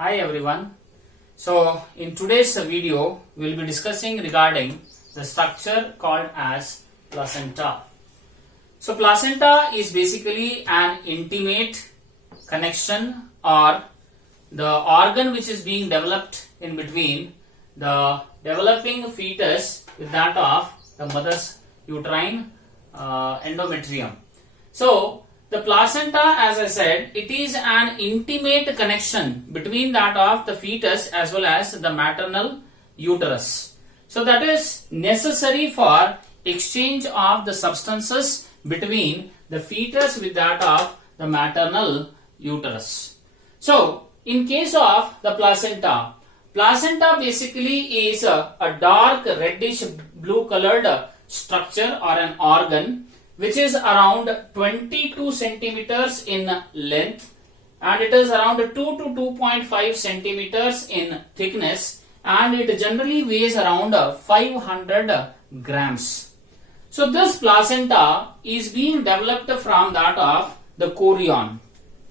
Hi everyone. So in today's video we will be discussing regarding the structure called as placenta. So placenta is basically an intimate connection or the organ which is being developed in between the developing fetus with that of the mother's uterine endometrium. So the placenta, as I said, it is an intimate connection between that of the fetus as well as the maternal uterus. So that is necessary for exchange of the substances between the fetus with that of the maternal uterus. So in case of the placenta, placenta basically is a dark reddish blue colored structure or an organ which is around 22 centimeters in length and it is around 2 to 2.5 centimeters in thickness and it generally weighs around 500 grams. So this placenta is being developed from that of the chorion.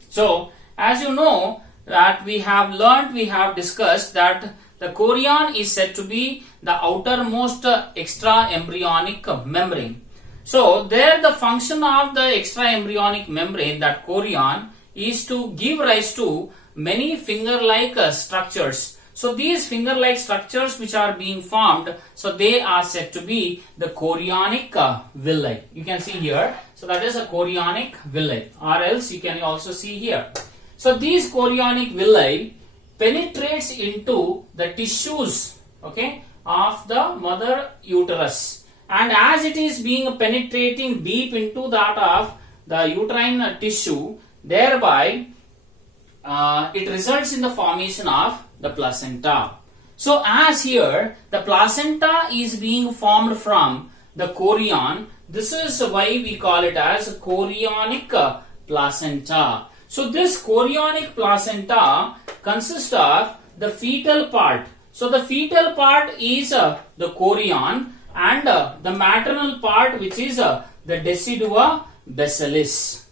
So as you know that we have discussed that the chorion is said to be the outermost extra embryonic membrane. So there the function of the extra embryonic membrane, that chorion, is to give rise to many finger-like structures. So these finger-like structures which are being formed, so they are said to be the chorionic villi. You can see here. So that is a chorionic villi, or else you can also see here. So these chorionic villi penetrates into the tissues, okay, of the mother uterus. And as it is being penetrating deep into that of the uterine tissue, thereby it results in the formation of the placenta. So as here the placenta is being formed from the chorion, this is why we call it as chorionic placenta. So this chorionic placenta consists of the fetal part. So the fetal part is the chorion and the maternal part which is the decidua basilis.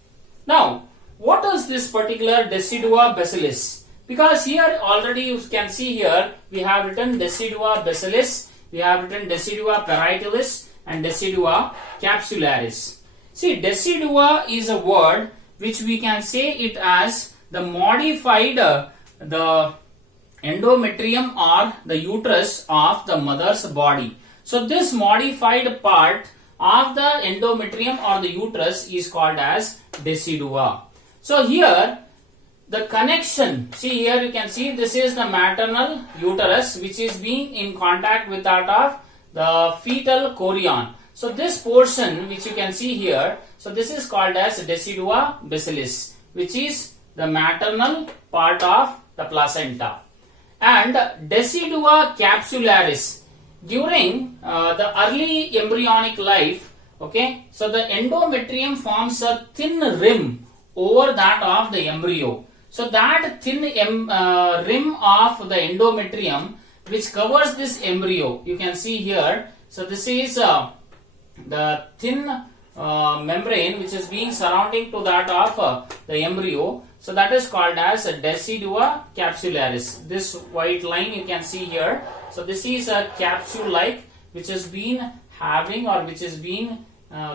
Now what is this particular decidua basilis? Because here already you can see here we have written decidua basilis, we have written decidua parietalis and decidua capsularis. See, decidua is a word which we can say it as the modified the endometrium or the uterus of the mother's body. So this modified part of the endometrium or the uterus is called as decidua. So here the connection, see here you can see this is the maternal uterus which is being in contact with that of the fetal chorion. So this portion which you can see here, so this is called as decidua basilis, which is the maternal part of the placenta. And decidua capsularis, during the early embryonic life, okay, so the endometrium forms a thin rim over that of the embryo. So that thin rim of the endometrium which covers this embryo, you can see here. So this is the thin membrane which is being surrounding to that of the embryo. So that is called as decidua capsularis. This white line you can see here. So this is a capsule like which has been having or which has been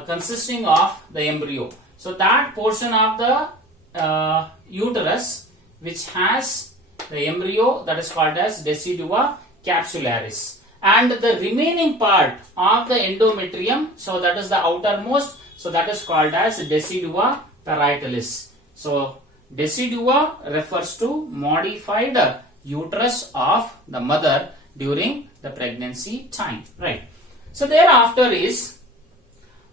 consisting of the embryo. So that portion of the uterus which has the embryo, that is called as decidua capsularis. And the remaining part of the endometrium, so that is the outermost, so that is called as decidua parietalis. So decidua refers to modified uterus of the mother during the pregnancy time, right? So thereafter is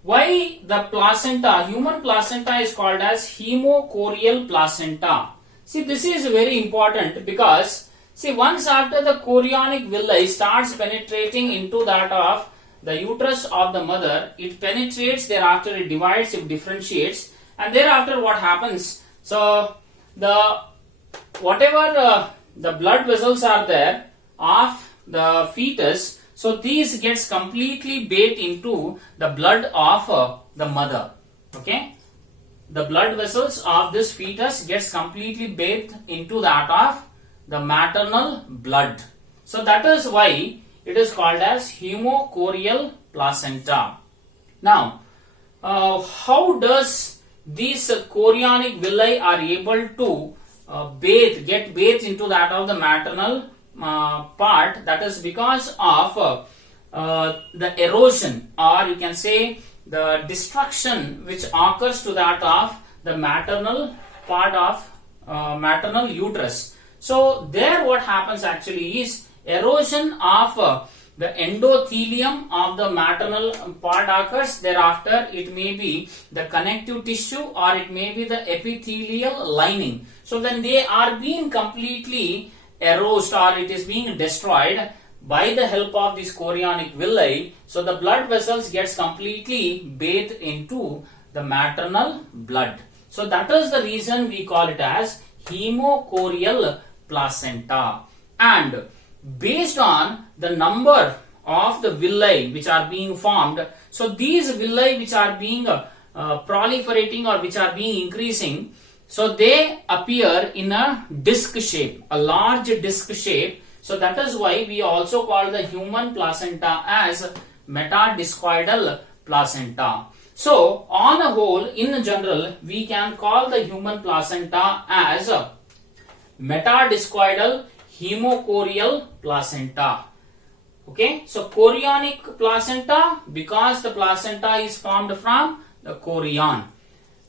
why the placenta, human placenta, is called as haemochorial placenta. See, this is very important because see, once after the chorionic villi starts penetrating into that of the uterus of the mother, it penetrates, thereafter it divides, it differentiates, and thereafter what happens? So the whatever the blood vessels are there of the fetus, so these gets completely bathed into the blood of the mother, okay. The blood vessels of this fetus gets completely bathed into that of the maternal blood. So that is why it is called as haemochorial placenta. Now, how does these chorionic villi are able to get bathed into that of the maternal part? That is because of the erosion, or you can say the destruction which occurs to that of the maternal part of maternal uterus. So there what happens actually is erosion of the endothelium of the maternal part occurs. Thereafter it may be the connective tissue or it may be the epithelial lining. So when they are being completely erased or it is being destroyed by the help of this chorionic villi, so the blood vessels gets completely bathed into the maternal blood. So that is the reason we call it as haemochorial placenta. And based on the number of the villi which are being formed, so these villi which are being proliferating or which are being increasing, so they appear in a disc shape, a large disc shape. So that is why we also call the human placenta as metadiscoidal placenta. So on a whole, in general, we can call the human placenta as metadiscoidal haemochorial placenta. Okay, so chorionic placenta because the placenta is formed from the chorion.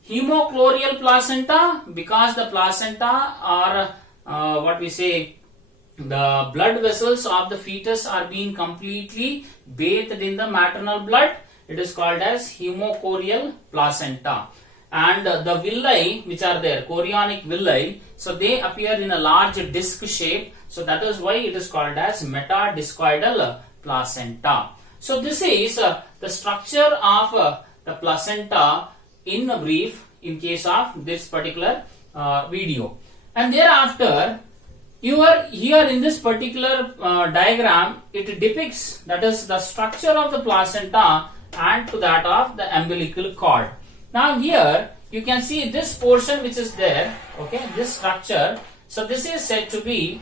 Haemochorial placenta because the placenta are what we say, the blood vessels of the fetus are being completely bathed in the maternal blood. It is called as haemochorial placenta. And the villi which are there, chorionic villi, so they appear in a large disc shape. So that is why it is called as metadiscoidal placenta. So this is the structure of the placenta in brief in case of this particular video. And thereafter, here in this particular diagram, it depicts, that is the structure of the placenta and to that of the umbilical cord. Now here you can see this portion which is there, okay, this structure. So this is said to be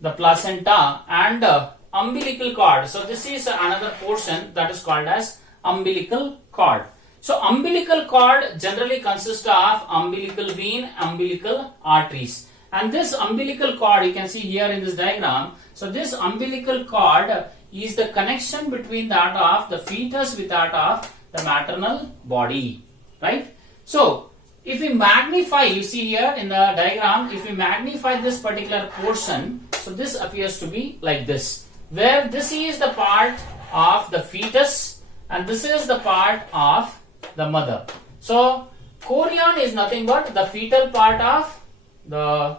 the placenta and umbilical cord. So this is another portion that is called as umbilical cord. So umbilical cord generally consists of umbilical vein, umbilical arteries. And this umbilical cord you can see here in this diagram. So this umbilical cord is the connection between that of the fetus with that of the maternal body, right? So if we magnify, you see here in the diagram, if we magnify this particular portion, so this appears to be like this, where this is the part of the fetus and this is the part of the mother. So chorion is nothing but the fetal part of the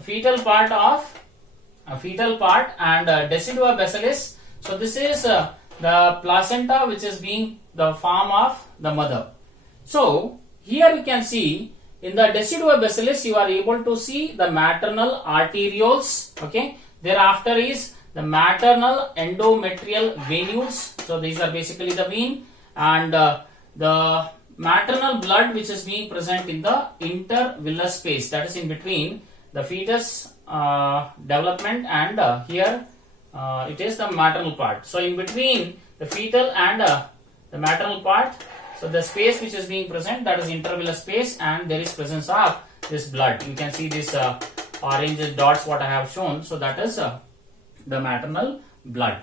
fetal part and decidua basalis. So this is the placenta which is being the form of the mother. So here you can see in the decidua basalis you are able to see the maternal arterioles. Okay, thereafter is the maternal endometrial venules. So these are basically the vein, and the maternal blood which is being present in the intervillous space, that is in between the fetus development and here it is the maternal part. So in between the fetal and the maternal part, so the space which is being present, that is intervillous space, and there is presence of this blood. You can see this orange dots what I have shown. So that is the maternal blood.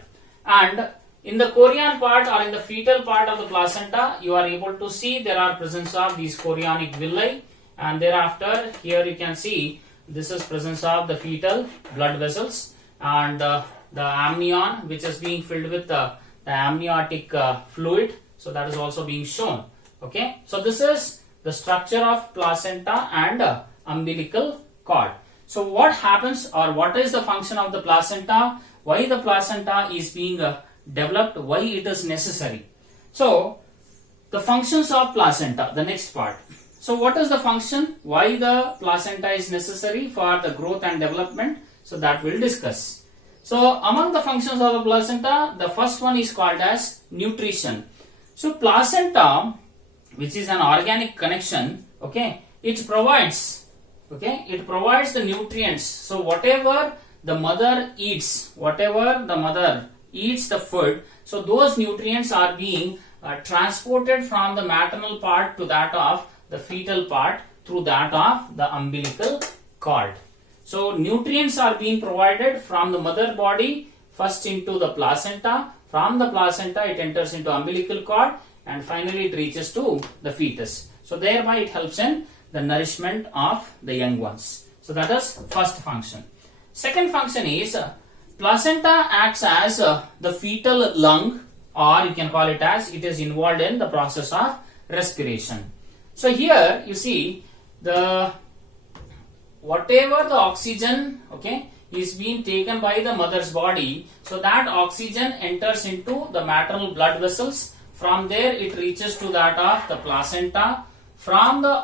And in the chorion part or in the fetal part of the placenta, you are able to see there are presence of these chorionic villi, and thereafter here you can see this is presence of the fetal blood vessels and the amnion which is being filled with the amniotic fluid. So that is also being shown. Okay, so this is the structure of placenta and umbilical cord. So what happens, or what is the function of the placenta? Why the placenta is being developed? Why it is necessary? So the functions of placenta, the next part. So what is the function? Why the placenta is necessary for the growth and development? So that we'll discuss. So among the functions of the placenta, the first one is called as nutrition. So placenta, which is an organic connection, okay, it provides Okay, it provides the nutrients. So whatever the mother eats, the food, so those nutrients are being transported from the maternal part to that of the fetal part through that of the umbilical cord. So nutrients are being provided from the mother body first into the placenta. From the placenta it enters into umbilical cord and finally it reaches to the fetus. So thereby it helps in the nourishment of the young ones. So that is first function. Second function is placenta acts as the fetal lung, or you can call it as it is involved in the process of respiration. So here you see the whatever the oxygen, okay, is being taken by the mother's body, so that oxygen enters into the maternal blood vessels. From there it reaches to that of the placenta. From the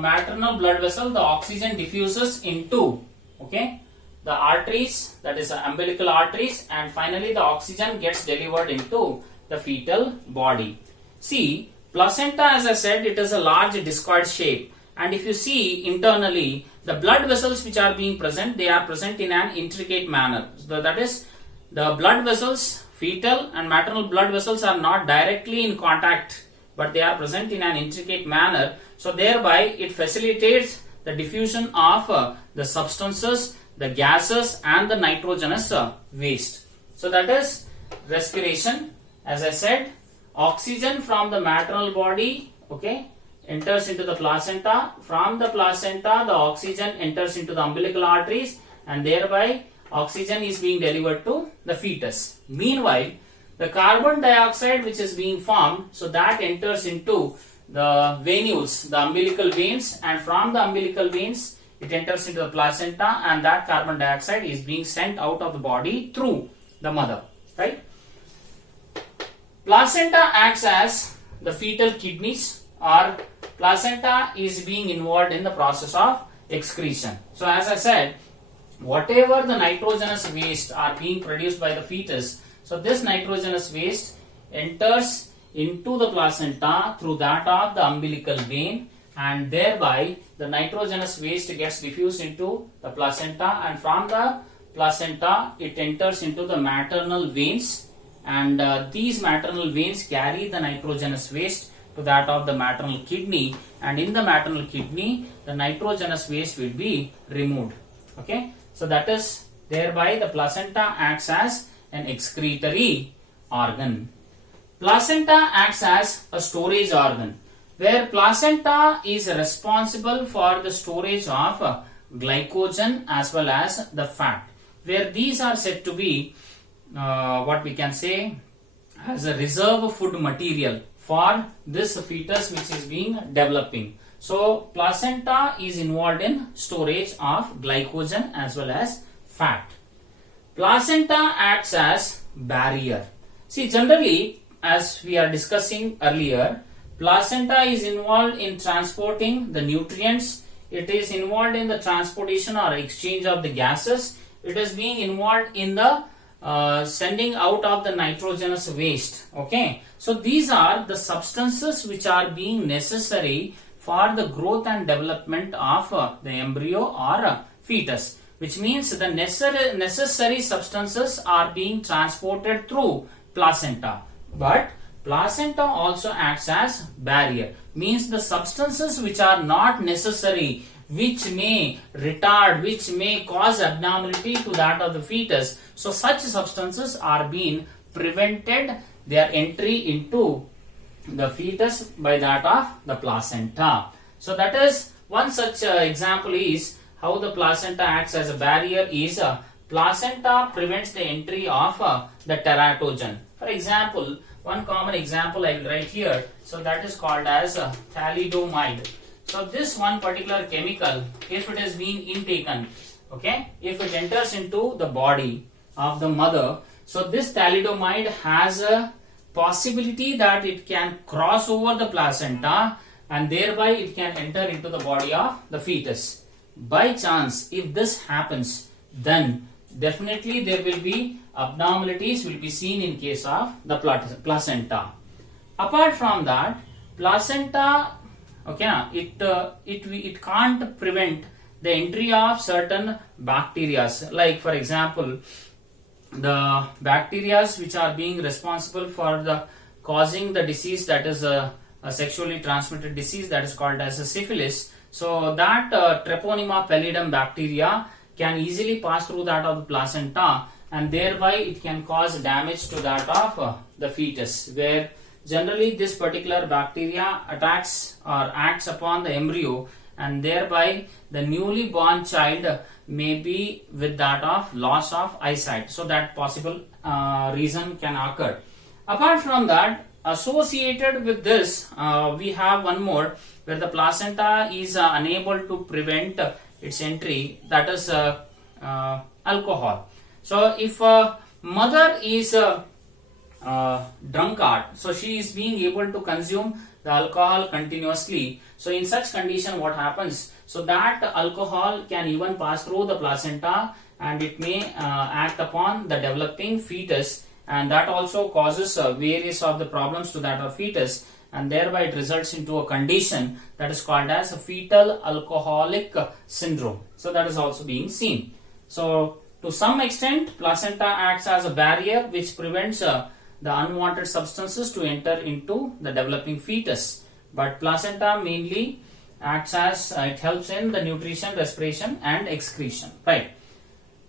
maternal blood vessel, the oxygen diffuses into, okay, the arteries, that is the umbilical arteries, and finally the oxygen gets delivered into the fetal body. See, placenta, as I said, it is a large discoid shape, and if you see internally, the blood vessels which are being present, they are present in an intricate manner. So that is, the blood vessels, fetal and maternal blood vessels are not directly in contact, but they are present in an intricate manner. So thereby it facilitates the diffusion of the substances, the gases and the nitrogenous waste. So that is respiration. As I said, oxygen from the maternal body, okay, enters into the placenta. From the placenta the oxygen enters into the umbilical arteries and thereby oxygen is being delivered to the fetus. Meanwhile, the carbon dioxide which is being formed, so that enters into the venules, the umbilical veins, and from the umbilical veins it enters into the placenta, and that carbon dioxide is being sent out of the body through the mother, right? Placenta acts as the fetal kidneys, or placenta is being involved in the process of excretion. So as I said, whatever the nitrogenous waste are being produced by the fetus, so this nitrogenous waste enters into the placenta through that of the umbilical vein, and thereby the nitrogenous waste gets diffused into the placenta, and from the placenta it enters into the maternal veins, and these maternal veins carry the nitrogenous waste to that of the maternal kidney, and in the maternal kidney the nitrogenous waste will be removed. Okay, so that is, thereby the placenta acts as an excretory organ. Placenta acts as a storage organ, where placenta is responsible for the storage of glycogen as well as the fat, where these are said to be what we can say as a reserve food material for this fetus which is being developing. So placenta is involved in storage of glycogen as well as fat. Placenta acts as barrier. See, generally, as we are discussing earlier, placenta is involved in transporting the nutrients. It is involved in the transportation or exchange of the gases. It is being involved in the sending out of the nitrogenous waste. Okay, so these are the substances which are being necessary for the growth and development of the embryo or fetus, which means the necessary substances are being transported through placenta. But placenta also acts as barrier, means the substances which are not necessary, which may retard, which may cause abnormality to that of the fetus, so such substances are being prevented their entry into the fetus by that of the placenta. So that is one such example is how the placenta acts as a barrier is placenta prevents the entry of the teratogen. For example, one common example I will write here, so that is called as thalidomide. So this one particular chemical, if it is being intaken, okay, if it enters into the body of the mother, so this thalidomide has a possibility that it can cross over the placenta and thereby it can enter into the body of the fetus. By chance, if this happens, then definitely there will be abnormalities will be seen in case of the placenta. Apart from that, placenta Okay, it can't prevent the entry of certain bacteria, like for example the bacteria which are being responsible for the causing the disease, that is a sexually transmitted disease, that is called as a syphilis. So that Treponema pallidum bacteria can easily pass through that of the placenta, and thereby it can cause damage to that of the fetus, where generally this particular bacteria attacks or acts upon the embryo, and thereby the newly born child may be with that of loss of eyesight. So that possible reason can occur. Apart from that, associated with this, we have one more, where the placenta is unable to prevent its entry, that is alcohol. So if a mother is a drunkard, so she is being able to consume the alcohol continuously. So in such condition, what happens? So that alcohol can even pass through the placenta, and it may act upon the developing fetus, and that also causes various of the problems to that of fetus, and thereby it results into a condition that is called as a fetal alcoholic syndrome. So that is also being seen. So to some extent, placenta acts as a barrier which prevents the unwanted substances to enter into the developing fetus. But placenta mainly acts as, it helps in the nutrition, respiration and excretion. Right.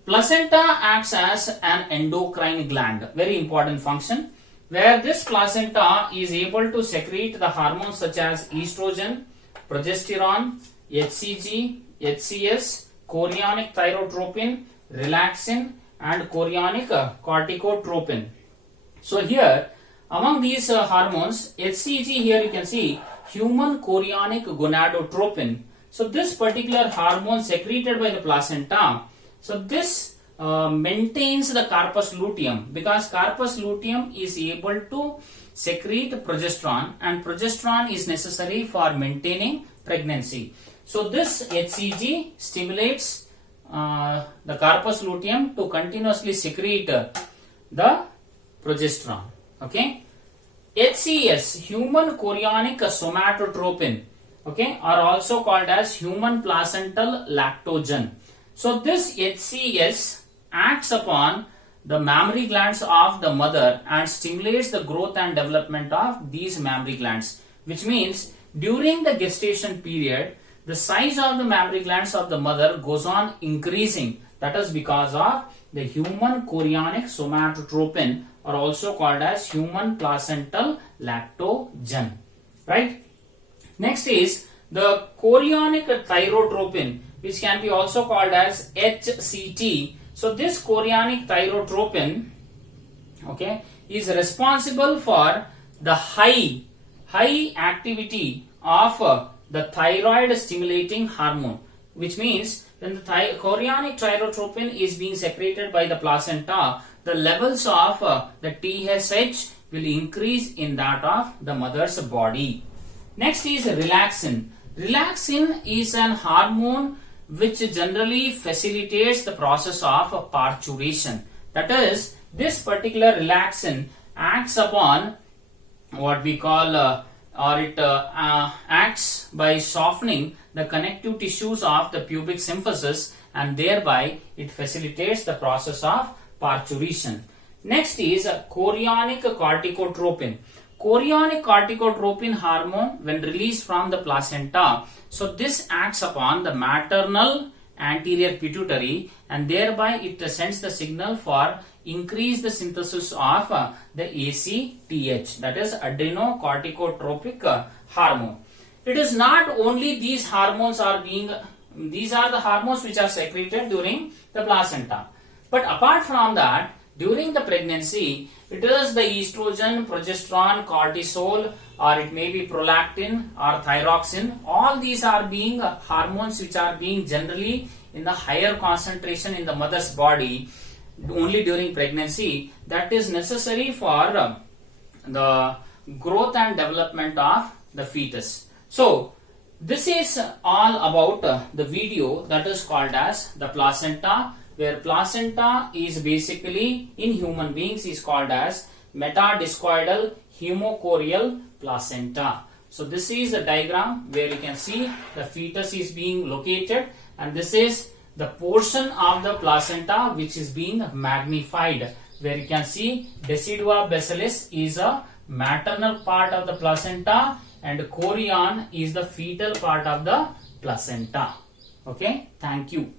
Placenta acts as an endocrine gland, very important function, where this placenta is able to secrete the hormones such as estrogen, progesterone, HCG, HCS, chorionic thyrotropin, relaxin and chorionic corticotropin. So here among these hormones, HCG, here you can see human chorionic gonadotropin. So this particular hormone secreted by the placenta, so this maintains the corpus luteum, because corpus luteum is able to secrete progesterone, and progesterone is necessary for maintaining pregnancy. So this HCG stimulates the corpus luteum to continuously secrete the progesterone. Okay, HCS, human chorionic somatotropin, okay, are also called as human placental lactogen. So this HCS acts upon the mammary glands of the mother and stimulates the growth and development of these mammary glands, which means during the gestation period, the size of the mammary glands of the mother goes on increasing. That is because of the human chorionic somatotropin, are also called as human placental lactogen. Right. Next is the chorionic thyrotropin, which can be also called as HCT. So this chorionic thyrotropin, okay, is responsible for the high activity of the thyroid stimulating hormone, which means when the chorionic thyrotropin is being secreted by the placenta, the levels of the TSH will increase in that of the mother's body. Next is relaxin. Relaxin is an hormone which generally facilitates the process of parturition. That is, this particular relaxin acts upon what we call acts by softening the connective tissues of the pubic symphysis, and thereby it facilitates the process of parturition. Next is chorionic corticotropin. Chorionic corticotropin hormone, when released from the placenta, so this acts upon the maternal anterior pituitary, and thereby it sends the signal for increase the synthesis of the ACTH, that is adrenocorticotropic hormone. It is not only these hormones are being, these are the hormones which are secreted during the placenta, but apart from that, during the pregnancy, it is the estrogen, progesterone, cortisol, or it may be prolactin or thyroxine. All these are being hormones which are being generally in the higher concentration in the mother's body only during pregnancy, that is necessary for the growth and development of the fetus. So this is all about the video that is called as the placenta, where placenta is basically in human beings is called as Metadiscoidal Haemochorial placenta. So this is a diagram where you can see the fetus is being located, and this is the portion of the placenta which is being magnified, where you can see decidua basilis is a maternal part of the placenta and chorion is the fetal part of the placenta. Okay, thank you.